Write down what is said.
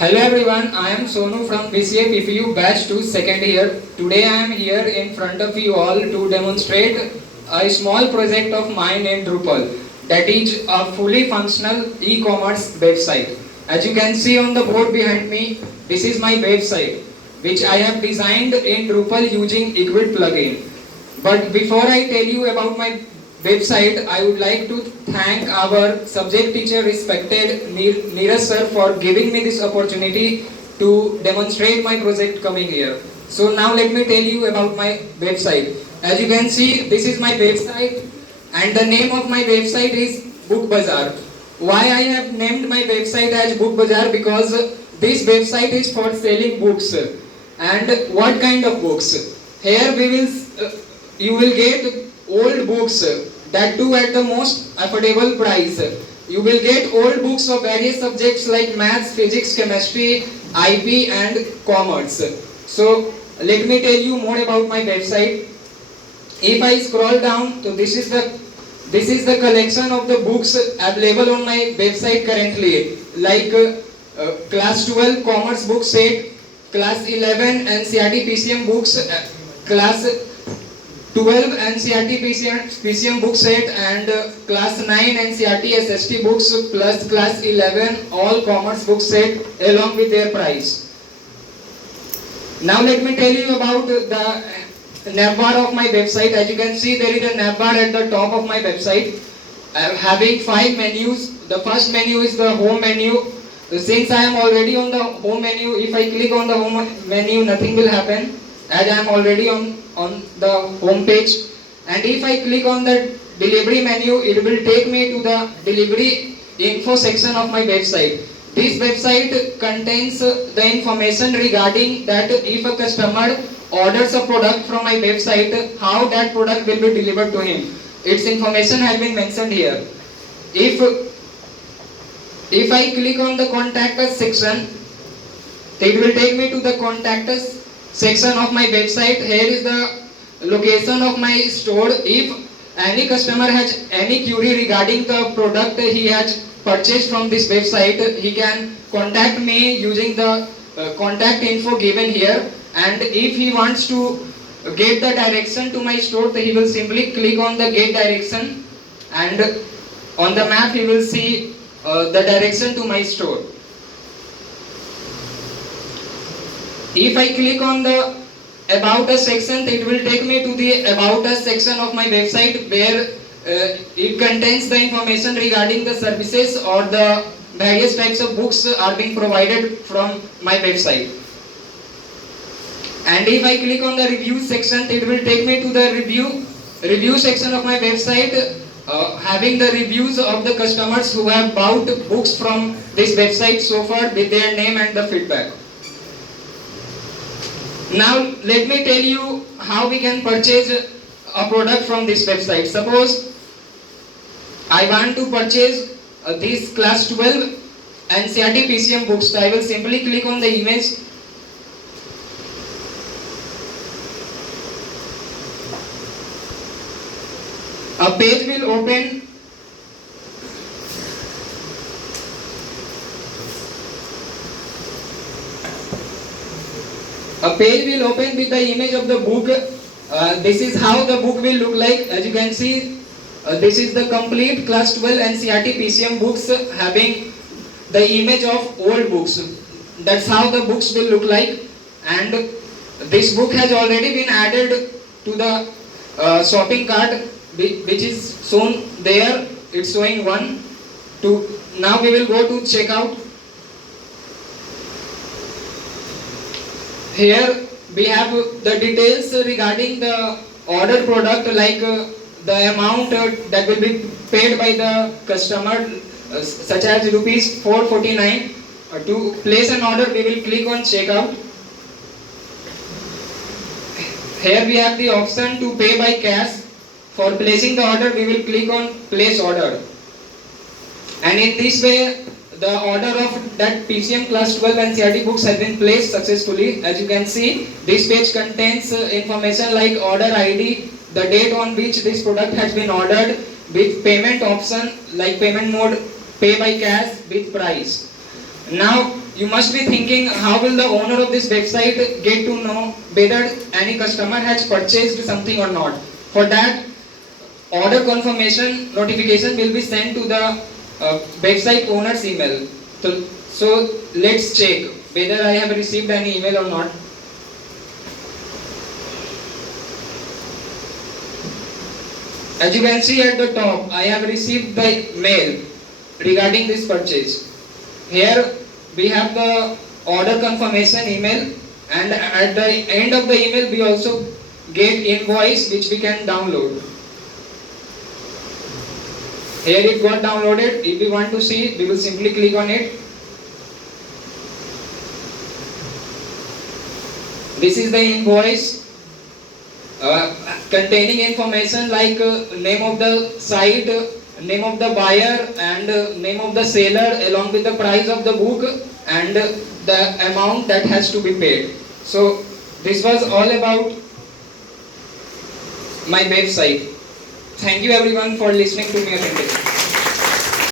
Hello everyone, I am Sonu from BCA PPU batch 2 second year. Today I am here in front of you all to demonstrate a small project of mine in Drupal, that is a fully functional e-commerce website. As you can see on the board behind me, this is my website which I have designed in Drupal using Ecommerce plugin. But before I tell you about my website, I would like to thank our subject teacher, respected Neeraj sir, for giving me this opportunity to demonstrate my project coming here. So now let me tell you about my website. As you can see, this is my website and the name of my website is Book Bazaar. Why I have named my website as Book Bazaar? Because this website is for selling books. And what kind of books? Here you will get old books, that too at the most affordable price. You will get old books of various subjects like maths, physics, chemistry, IP and commerce. So let me tell you more about my website. If I scroll down, so this is the collection of the books available on my website currently, like class 12 commerce book set, class 11 NCERT PCM books, class 12 NCERT PCM book set and class 9 NCERT SST books plus class 11 all commerce book set along with their price. Now let me tell you about the navbar of my website. As you can see, there is a navbar at the top of my website having 5 menus. The first menu is the home menu. Since I am already on the home menu, if I click on the home menu, nothing will happen as I am already on the home page. And if I click on the delivery menu, it will take me to the delivery info section of my website. This website contains the information regarding that if a customer orders a product from my website, how that product will be delivered to him. Its information has been mentioned here. If I click on the contact us section, it will take me to the contact us section of my website. Here is the location of my store. If any customer has any query regarding the product he has purchased from this website, he can contact me using the contact info given here. And if he wants to get the direction to my store, he will simply click on the get direction, and on the map he will see the direction to my store. If I click on the about us section, it will take me to the about us section of my website, where it contains the information regarding the services or the various types of books are being provided from my website. And if I click on the review section, it will take me to the review section of my website, having the reviews of the customers who have bought books from this website so far with their name and the feedback. Now let me tell you how we can purchase a product from this website. Suppose I want to purchase this class 12 NCERT PCM books. So I will simply click on the image. A page will open. A page will open with the image of the book. This is how the book will look like. As you can see, this is the complete class 12 NCERT PCM books having the image of old books. That's how the books will look like. And this book has already been added to the shopping cart, which is shown there. It's showing 1, 2. Now we will go to checkout. Here we have the details regarding the ordered product, like the amount that will be paid by the customer, such as rupees 449. To place an order, we will click on checkout. Here we have the option to pay by cash. For placing the order, we will click on place order. And in this way, the order of that PCM class 12 NCERT books has been placed successfully. As you can see, this page contains information like order ID, the date on which this product has been ordered, with payment option like payment mode, pay by cash, with price. Now you must be thinking, how will the owner of this website get to know whether any customer has purchased something or not? For that, order confirmation notification will be sent to the website owner's email. So let's check whether I have received any email or not. As you can see at the top, I have received the mail regarding this purchase. Here we have the order confirmation email, and at the end of the email we also get invoice which we can download. Here it got downloaded. If we want to see it, we will simply click on it. This is the invoice containing information like name of the site, name of the buyer, and name of the seller, along with the price of the book and the amount that has to be paid. So this was all about my website. Thank you everyone for listening to me attentively.